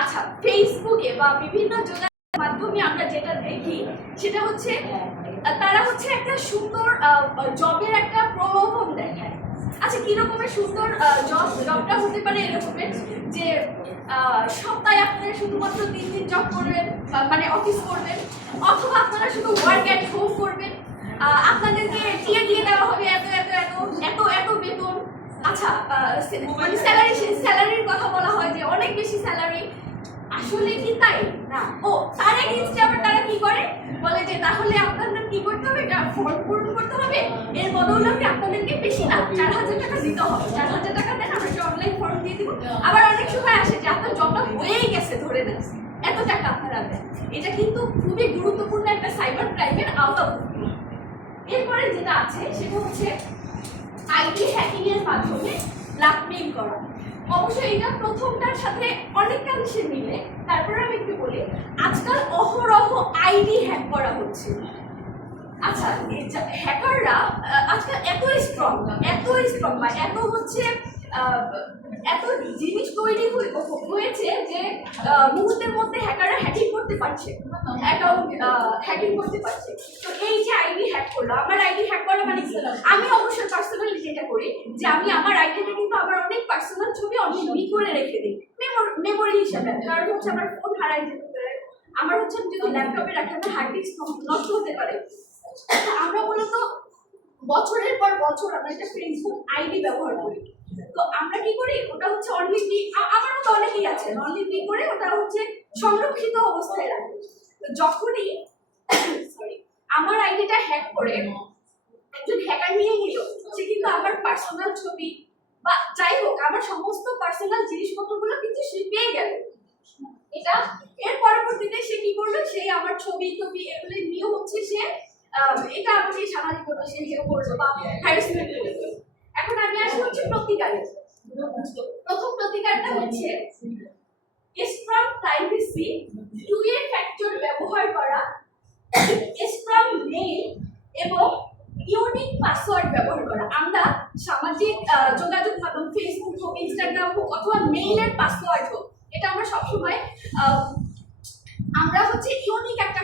আচ্ছা ফেসবুকে বা বিভিন্ন যোগাযোগ মাধ্যমে আমরা যেটা দেখি, সেটা হচ্ছে তারা হচ্ছে একটা সুন্দর জবের একটা প্রলোভন দেখায়। আচ্ছা কি রকমের সুন্দর জব জবটা হতে পারে এরকমের যে সপ্তাহে আপনারা শুধুমাত্র তিন দিন জব করবেন মানে অফিস করবেন, অথবা আপনারা শুধু ওয়ার্ক অ্যাট হোম করবেন আপনাদেরকে টিয়ে দিয়ে দেওয়া হবে এত এত এত এত এত বেতন। আচ্ছা মানে স্যালারি স্যালারির কথা বলা হয় যে অনেক বেশি স্যালারি আসলে কি তাই না ও তার এগেইনস্টে আবার তারা কি করে যে তাহলে আপনাদের কি করতে হবে? ফর্ম পূরণ করতে হবে। এর বদৌলতে আপনাদেরকে বেশি না, চার হাজার টাকা দিতে হবে। চার হাজার টাকা দেন, আমরা অনলাইন ফর্ম দিয়ে দিব। আবার অনেক সময় আসে যে আপনার জবটা হয়েই গেছে, ধরে দেন এত টাকা আপনারা দেন। এটা কিন্তু খুবই গুরুত্বপূর্ণ একটা সাইবার ক্রাইমের আওতা এরপরে যেটা আছে, সেটা হচ্ছে আইটি হ্যাকিং এর মাধ্যমে ব্ল্যাকমেইল করা। অবশ্যই এটা প্রথমটার সাথে অনেকাংশে মিলে। তারপরে আমি একটু বলি আজকাল অহরহ আইডি হ্যাক করা হচ্ছে। আচ্ছা হ্যাকাররা আজকাল এত স্ট্রং এত স্ট্রং বা এত হচ্ছে এত জিনিস তৈরি হয়েছে যে মুহূর্তের মধ্যে হ্যাকাররা হ্যাকিং করতে পারছে। অ্যাকাউন্ট হ্যাকিং করতে পারছে। তো এই যে আইডি হ্যাক করল আমার আইডি হ্যাক করা মানে আমি অবশ্যই পার্সোনালি যেটা করি যে আমি আমার আইডিতে কিন্তু আমার অনেক পার্সোনাল ছবি লিক করে রেখে দিই। মেমোরি হিসাবে। কারণ হচ্ছে আমার ফোন হারাই যেতে পারে। আমার হচ্ছে যদি ল্যাপটপে রাখি, আমার হার্ড ডিস্ক নষ্ট হতে পারে। আমরা মূলত বছরের পর বছর আমরা একটা ফেসবুক আইডি ব্যবহার করি। তো আমরা কি করি? ওটা হচ্ছে অনলি পি আমার মতো অনেকেই আছে। অনলি পি করে ওটা হচ্ছে সংরক্ষিত অবস্থায় রাখে। তো যখনই সরি আমার আইডিটা হ্যাক করে, একজন হ্যাকার নিয়ে নিল, সে কিন্তু আমার পার্সোনাল ছবি বা যাই হোক আমার সমস্ত পার্সোনাল জিনিসপত্রগুলো কিন্তু সে পেয়ে গেল। এটা এর পরবর্তীতে সে কি করল? সে আমার ছবি, টবি এগুলো নিয়ে হচ্ছে সে এটা আমাকে সামাজিক করল সে কেউ করল বা হ্যারাসমেন্ট করল। এখন আমি আসি হচ্ছে প্রতিকারে। প্রথম প্রতিকারটা হচ্ছে strong privacy two a factor ব্যবহার করা স্ট্রং মেইল এবং ইউনিক পাসওয়ার্ড ব্যবহার করা আমরা সামাজিক যোগাযোগ মাধ্যম ফেসবুক হোক ইনস্টাগ্রাম হোক, অথবা মেইলের পাসওয়ার্ড হোক, এটা আমরা সবসময় আমরা হচ্ছে ইউনিক একটা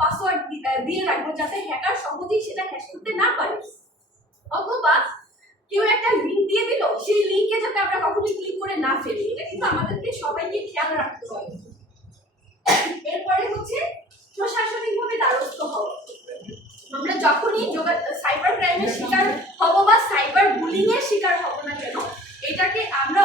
পাসওয়ার্ড দিয়ে রাখব যাতে হ্যাকার সহজেই সেটা হ্যাশ করতে না পারে। অথবা কেউ একটা লিঙ্ক দিয়ে দিল, সেই লিঙ্কে যাতে আমরা কখনোই ক্লিক করে না ফেলি। এটা কিন্তু আমাদেরকে সবাইকে খেয়াল রাখতে হবে। এরপরে হচ্ছে প্রশাসনিকভাবে দ্বারস্থ হওয়া আমরা যখনই সাইবার ক্রাইমের শিকার হব বা সাইবার বুলিং এর শিকার হব না কেন? এটাকে আমরা